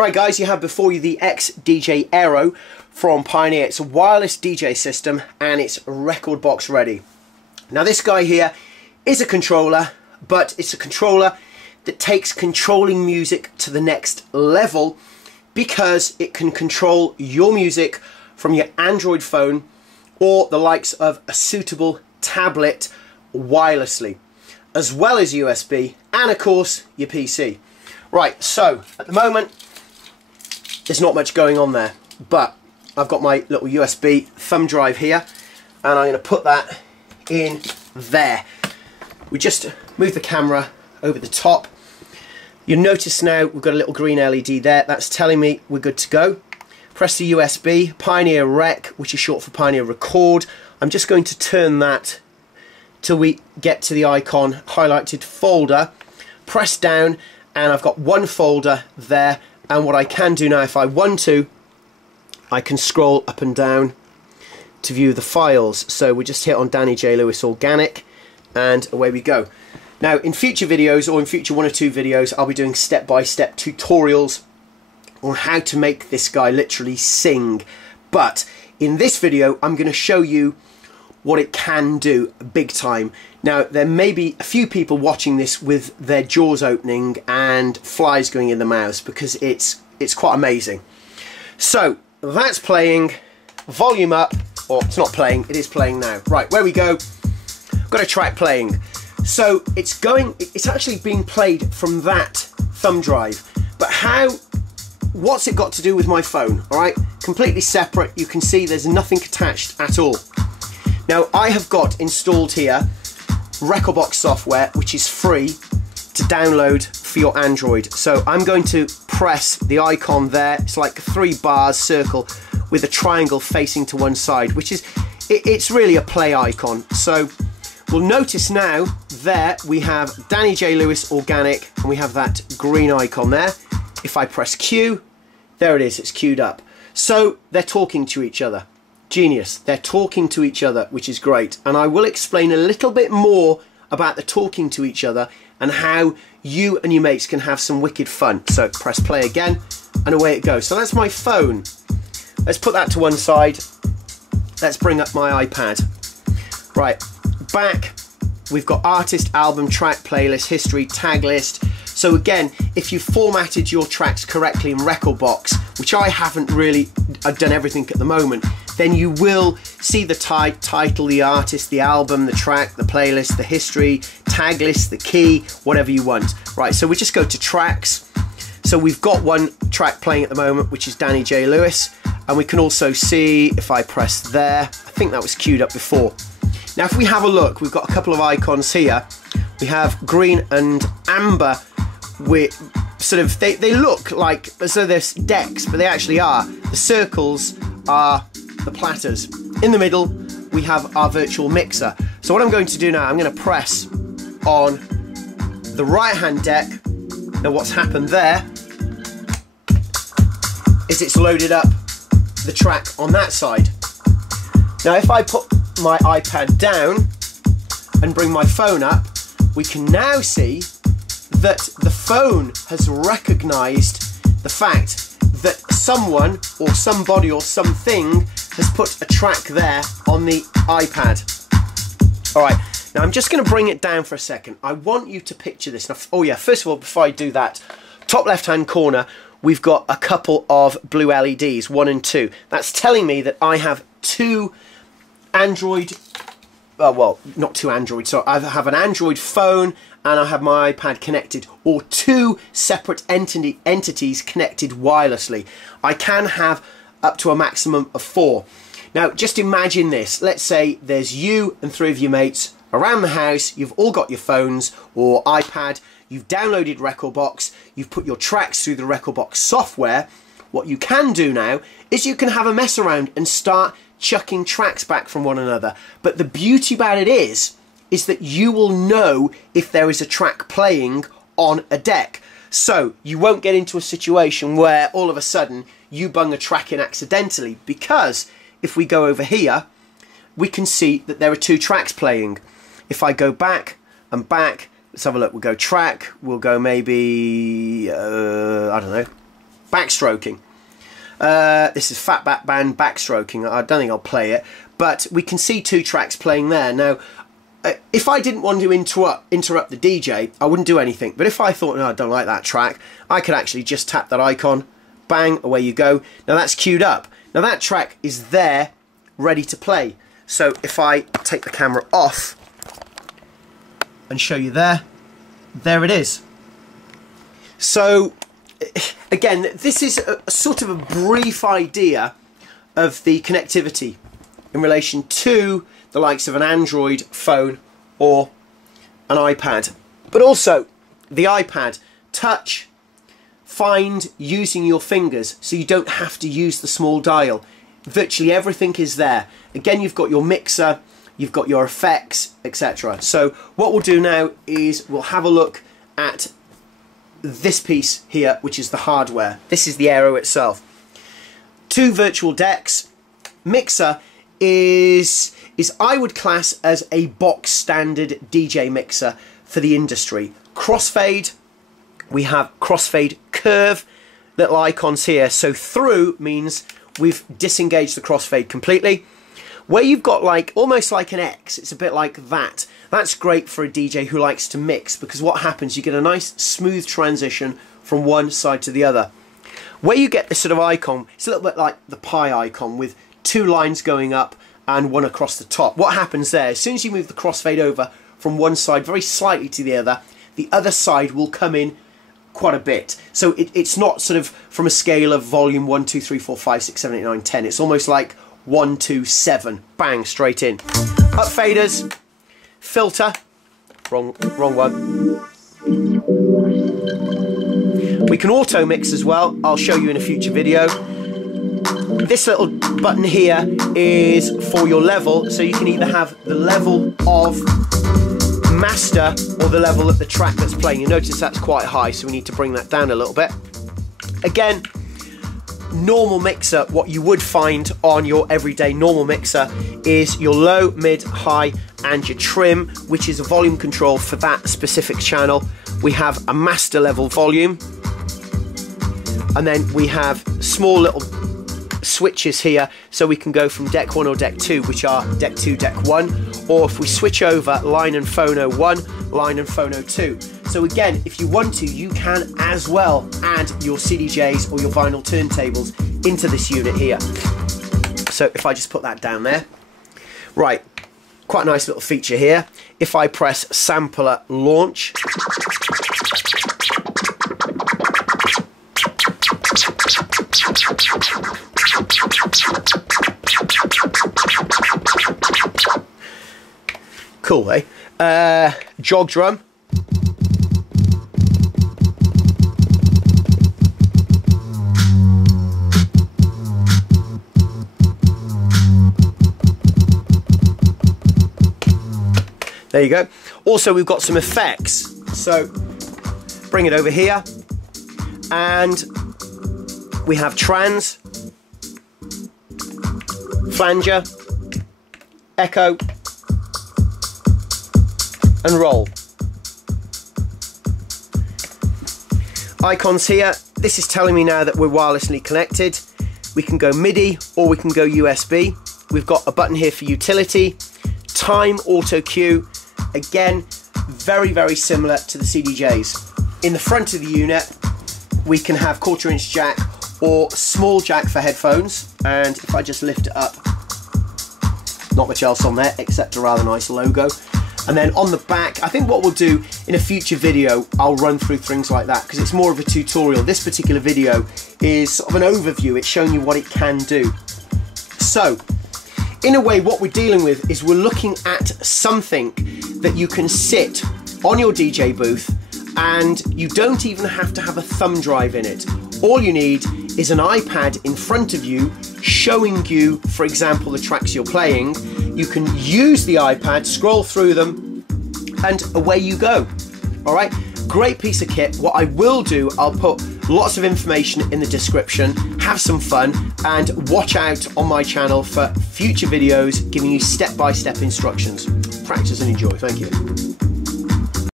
Right guys, you have before you the XDJ-AERO from Pioneer. It's a wireless DJ system and it's record box ready. Now this guy here is a controller, but it's a controller that takes controlling music to the next level because it can control your music from your Android phone or the likes of a suitable tablet wirelessly, as well as USB and of course your PC. Right, so at the moment there's not much going on there, but I've got my little USB thumb drive here and I'm going to put that in there. We just move the camera over the top. You'll notice now we've got a little green LED there. That's telling me we're good to go. Press the USB, Pioneer Rec, which is short for Pioneer Record. I'm just going to turn that till we get to the icon highlighted folder. Press down and I've got one folder there, and what I can do now if I want to, I can scroll up and down to view the files. So we just hit on Danny J. Lewis Organic and away we go. Now in future videos, or in future 1 or 2 videos, I'll be doing step-by-step tutorials on how to make this guy literally sing. But in this video I'm going to show you what it can do big time. Now there may be a few people watching this with their jaws opening and flies going in the mouths because it's quite amazing. So that's playing, volume up, or it's not playing, it is playing now. Right, where we go, got a track playing. So it's actually being played from that thumb drive. But what's it got to do with my phone? Alright, completely separate. You can see there's nothing attached at all. Now I have got installed here Rekordbox software, which is free to download for your Android. So I'm going to press the icon there. It's like 3 bars circle with a triangle facing to one side, which is, it's really a play icon. So we'll notice now there we have Danny J. Lewis Organic and we have that green icon there. If I press Q, there it is, it's queued up. So they're talking to each other. Genius, they're talking to each other, which is great. And I will explain a little bit more about the talking to each other and how you and your mates can have some wicked fun. So press play again and away it goes. So that's my phone. Let's put that to one side. Let's bring up my iPad. Right, back we've got artist, album, track, playlist, history, tag list. So again, if you formatted your tracks correctly in Rekordbox, which I haven't really done everything at the moment, then you will see the title, the artist, the album, the track, the playlist, the history, tag list, the key, whatever you want. Right, so we just go to tracks. So we've got one track playing at the moment, which is Danny J. Lewis, and we can also see, if I press there, I think that was queued up before. Now if we have a look, we've got a couple of icons here. We have green and amber, with sort of, they look like as though they're decks, but they actually are. The circles are the platters. In the middle we have our virtual mixer. So what I'm going to do now, I'm going to press on the right hand deck. Now what's happened there is it's loaded up the track on that side. Now if I put my iPad down and bring my phone up, we can now see that the phone has recognised the fact that someone or somebody or something has put a track there on the iPad. Alright, now I'm just going to bring it down for a second. I want you to picture this. Now, oh yeah, first of all, before I do that, top left hand corner we've got a couple of blue LEDs, 1 and 2. That's telling me that I have 2 Android, well, not 2 Android, so I have an Android phone and I have my iPad connected, or 2 separate entities connected wirelessly. I can have up to a maximum of 4. Now just imagine this, let's say there's you and 3 of your mates around the house, you've all got your phones or iPad, you've downloaded Rekordbox, you've put your tracks through the Rekordbox software. What you can do now is you can have a mess around and start chucking tracks back from one another. But the beauty about it is that you will know if there is a track playing on a deck. So you won't get into a situation where all of a sudden you bung a track in accidentally, because if we go over here we can see that there are 2 tracks playing. If I go back and back, let's have a look, we'll go track, we'll go maybe, I don't know, backstroking. This is Fatback Band backstroking. I don't think I'll play it, but we can see 2 tracks playing there. Now, if I didn't want to interrupt the DJ, I wouldn't do anything. But if I thought, no, I don't like that track, I could actually just tap that icon, bang, away you go. Now that's queued up. Now that track is there, ready to play. So if I take the camera off and show you there it is. So again, this is a sort of a brief idea of the connectivity in relation to the likes of an Android phone or an iPad. But also the iPad touch, find using your fingers, so you don't have to use the small dial. Virtually everything is there. Again, you've got your mixer, you've got your effects, etc. So what we'll do now is we'll have a look at this piece here, which is the hardware. This is the Aero itself. 2 virtual decks. Mixer is I would class as a box standard DJ mixer for the industry. Crossfade, we have crossfade curve, little icons here. So through means we've disengaged the crossfade completely. Where you've got like almost like an X, it's a bit like that. That's great for a DJ who likes to mix, because what happens, you get a nice smooth transition from one side to the other. Where you get this sort of icon, it's a little bit like the pi icon with 2 lines going up and 1 across the top. What happens there, as soon as you move the crossfade over from one side very slightly to the other side will come in quite a bit. So it's not sort of from a scale of volume 1, 2, 3, 4, 5, 6, 7, 8, 9, 10. It's almost like 1, 2, 7. Bang, straight in. Up faders, filter, wrong one. We can auto mix as well. I'll show you in a future video. This little button here is for your level, so you can either have the level of master or the level of the track that's playing. You notice that's quite high, so we need to bring that down a little bit. Again, normal mixer, what you would find on your everyday normal mixer is your low, mid, high and your trim, which is a volume control for that specific channel. We have a master level volume, and then we have small little switches here, so we can go from deck 1 or deck 2, which are deck 2, deck 1, or if we switch over line and phono 1, line and phono 2. So again, if you want to, you can as well add your CDJs or your vinyl turntables into this unit here. So if I just put that down there, right, quite a nice little feature here. If I press sampler launch, cool, eh? Jog drum. There you go. Also, we've got some effects. So, bring it over here. And we have trans, flanger, echo, and roll. Icons here. This is telling me now that we're wirelessly connected. We can go MIDI or we can go USB. We've got a button here for utility, time, auto cue. Again, very, very similar to the CDJs. In the front of the unit, we can have 1/4 inch jack or small jack for headphones. And if I just lift it up, not much else on there except a rather nice logo. And then on the back, I think what we'll do in a future video, I'll run through things like that because it's more of a tutorial. This particular video is sort of an overview. It's showing you what it can do. So, in a way, what we're dealing with is we're looking at something that you can sit on your DJ booth and you don't even have to have a thumb drive in it. All you need is an iPad in front of you showing you, for example, the tracks you're playing. You can use the iPad, scroll through them, and away you go. All right, great piece of kit. What I will do, I'll put lots of information in the description, have some fun, and watch out on my channel for future videos giving you step-by-step instructions. Practice and enjoy. Thank you.